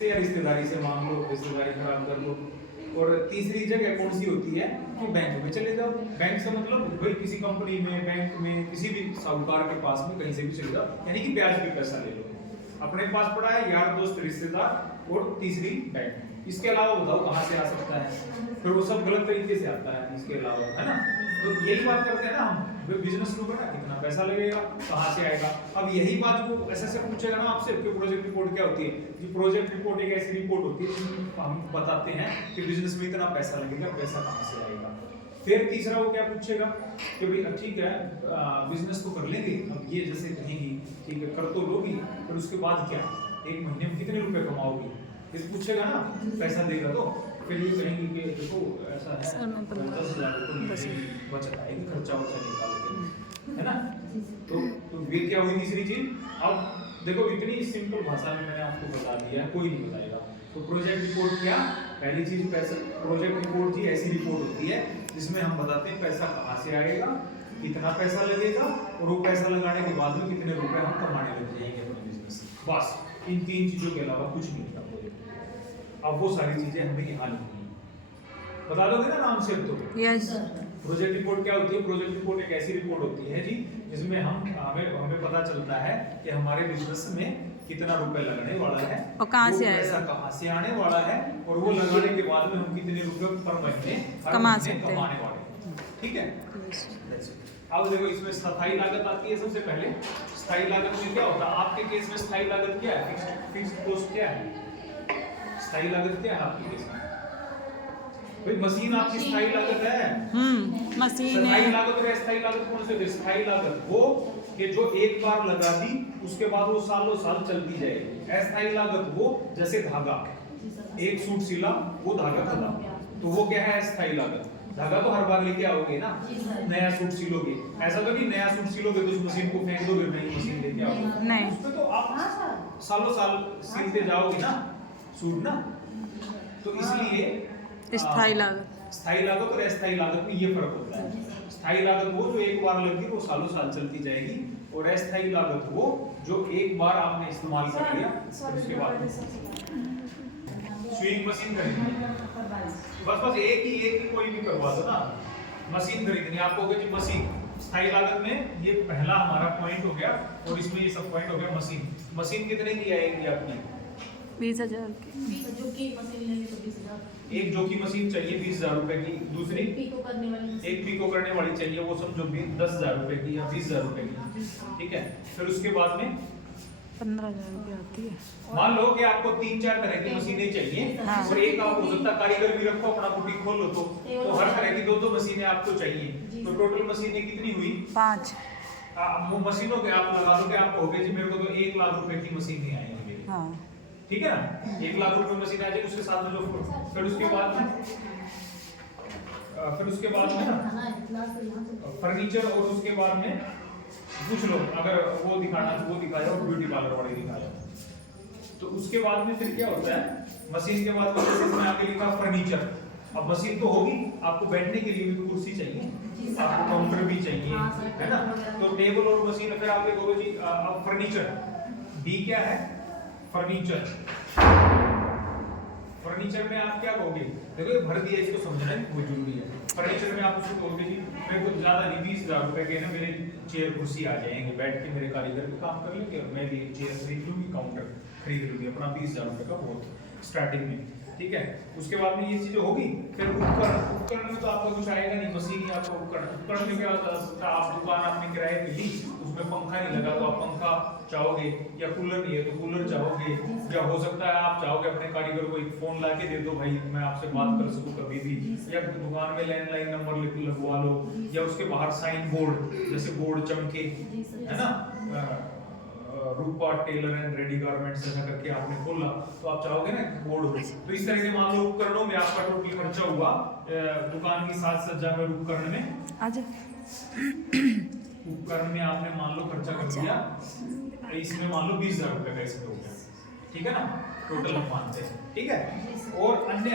या रिश्तेदारी से मांग लो, रिश्तेदारी खराब कर लो। और तीसरी जगह कौन सी होती है कि बैंक में चले जाओ। बैंक से मतलब भाई किसी कंपनी में, बैंक में, किसी भी साहूकार के पास में कहीं से भी चले जाओ, यानी कि ब्याज पे पैसा ले लो। अपने पास पड़ा है यार दोस्त रिश्तेदार और तीसरी बैंक। इसके अलावा बताओ कहाँ से आ सकता है? फिर वो सब गलत तरीके से आता है इसके अलावा, है ना। तो यही बात करते हैं ना हम, बिजनेस शुरू करना कितना पैसा लगेगा, कहाँ से आएगा। अब यही बात वो ऐसे पूछेगा ना आपसे कि प्रोजेक्ट रिपोर्ट क्या होती है जी। प्रोजेक्ट रिपोर्ट एक ऐसी रिपोर्ट होती है जिसमें हम बताते हैं कि बिजनेस में इतना पैसा लगेगा, पैसा कहाँ से आएगा। फिर तीसरा वो क्या पूछेगा कि भाई ठीक है बिजनेस तो कर लेंगे, अब ये जैसे कहेंगी ठीक है कर तो लोगी, फिर उसके बाद क्या, एक महीने में कितने रुपए कमाओगी, ये पूछेगा ना, पैसा देगा तो फिर ये कहेंगे कि देखो ऐसा है 10,000 रुपये बचत आएगी, खर्चा वर्चा निकाल के, है ना। तो ये क्या हुई तीसरी चीज। अब देखो इतनी सिंपल भाषा में मैंने आपको बता दिया, कोई नहीं बताएगा। तो प्रोजेक्ट रिपोर्ट क्या, पहली चीज पैसा। प्रोजेक्ट रिपोर्ट जी ऐसी रिपोर्ट होती है जिसमें हम बताते हैं पैसा कहाँ से आएगा, कितना पैसा लगेगा, और वो पैसा लगाने के बाद में कितने रुपए हम कमाने लग जाएंगे अपने बिजनेस। बस इन तीन चीजों के अलावा कुछ नहीं होता। अब वो सारी चीजें हमें यहाँ लिखनी है, बता दोगे ना नाम से तो। यस। प्रोजेक्ट रिपोर्ट क्या होती है? प्रोजेक्ट रिपोर्ट एक ऐसी रिपोर्ट होती है जी जिसमें हमें पता चलता है कि हमारे बिजनेस में कितना रुपए लगने वाला है और कहाँ से आएगा, पैसा कहाँ से आने वाला है, और वो लगाने के बाद में हम कितने रुपए पर महीने कमा सकते हैं, कमाने वाले हैं। ठीक है। अब देखो इसमें स्थायी लागत आती है सबसे पहले। स्थायी लागत में क्या होता है आपके केस में? स्थायी लागत क्या है? फिक्स्ड कॉस्ट क्या है? स्थायी लागत क्या है आपके केस में? भाई मशीन आपकी स्थायी लागत है। मशीन है। स्थायी लागत और अस्थायी लागत कौन से? स्थायी लागत वो कि जो एक बार लगा दी उसके बाद वो सालों साल चलती जाएगी। अस्थायी लागत वो जैसे धागा, एक सूट सिला वो धागा खत्म, तो वो क्या है? अस्थायी लागत। धागा तो हर बार लेके आओगे ना, नया सूट सिलोगे, ऐसा तो नहीं नया सूट सिलोगे तो उस मशीन को फेंक दोगे, नई मशीन लेके आओगे नहीं, उसमें तो आप सालों साल सिलते जाओगे ना सूट ना। तो इसलिए स्थायी लागत, स्थायी लागत और अस्थायी लागत में ये फर्क होता है। स्थायी लागत वो जो एक बार लगी वो सालों साल चलती जाएगी, और अस्थायी लागत वो जो एक बार आपने इस्तेमाल कर लिया उसके बाद। स्विंग मशीन खरीदनी, बस एक ही कोई भी करवा दो ना। मशीन खरीदनी, आप कहोगे जी मशीन स्थायी लागत में, ये पहला हमारा पॉइंट हो गया, और इसमें ये सब पॉइंट हो गया। मशीन कितने की आएगी आपकी? 20,000 की। जो की मशीन लेंगे तो 20,000। एक जो की मशीन चाहिए 20,000 रुपए की, दूसरी पीको करने वाली, एक पीको करने वाली चाहिए, वो समझो 10,000 रुपए की या 20,000 रुपए की। ठीक है। फिर उसके बाद में 15,000 की आती है। मान लो कि आपको 3-4 तरह की मशीनें चाहिए, हाँ। और एक आप हो सकता कारीगर भी रखो, अपना बुटीक खोलो तो हर तरह की 2-2 मशीनें आपको चाहिए। तो टोटल मशीनें कितनी हुई? 5। वो मशीनों के आप लगा दोगे, आप कहोगे जी मेरे को तो 1 लाख रुपए की मशीन नहीं आएगी मेरी। हाँ। ठीक है ना, 1 लाख रुपए मशीन आ जाएगी, उसके साथ में जो फिर उसके बाद में ना फर्नीचर, और उसके बाद में पूछ लो अगर वो दिखाना तो वो दिखाया, और ब्यूटी पार्लर वाले दिखाया। तो उसके बाद में फिर क्या होता है, मशीन के बाद में इसमें आगे लिखा फर्नीचर। अब मशीन तो होगी, आपको बैठने के लिए भी कुर्सी चाहिए, आपको काउंटर भी चाहिए, है ना। तो टेबल और मशीन, फिर आप कहोगे जी अब फर्नीचर। डी क्या है? फर्नीचर। फर्नीचर में आप क्या कहोगे? देखो ये भर दिया, इसको समझना बहुत जरूरी है। फर्नीचर में आप उसको कहोगे जी मेरे को ज्यादा नहीं 20,000 रुपए के ना मेरे चेयर कुर्सी आ जाएंगे, बैठ के मेरे कारीगर भी काम कर लेंगे, और मैं भी चेयर खरीद लूंगी, काउंटर खरीद लूंगी, अपना 20,000 रुपए का बहुत स्टार्टिंग में। ठीक है। उसके बाद में ये चीजें होगी। फिर उपकरण में तो आपका कुछ आएगा नहीं, मशीन ही आपका उपकरण में क्या होता है, आप दुकान आपने किराए पे ली, उसमें पंखा नहीं लगा तो आप पंखा चाहोगे, या कूलर नहीं है तो कूलर चाहोगे, या हो सकता है आप चाहोगे अपने कारीगर को एक फोन ला के दे दो, भाई मैं आपसे बात कर सकूं कभी भी, या दुकान में लैंडलाइन नंबर लगवा लो, या उसके बाहर साइन बोर्ड जैसे बोर्ड चमके, है ना, रूपा टेलर एंड रेडी गारमेंट्स ऐसा करके आपने खोला, तो आप चाहोगे ना बोर्ड हो। तो इस तरह के मान लो उपकरणों में आपका टोटल खर्चा हुआ दुकान की साज सज्जा में, उपकरण में उपकरण में आपने मान लो खर्चा कर दिया, इसमें मान लो 20,000 रुपए का इसमें हो गया। ठीक है ना, टोटल हम मानते हैं। ठीक है। और अन्य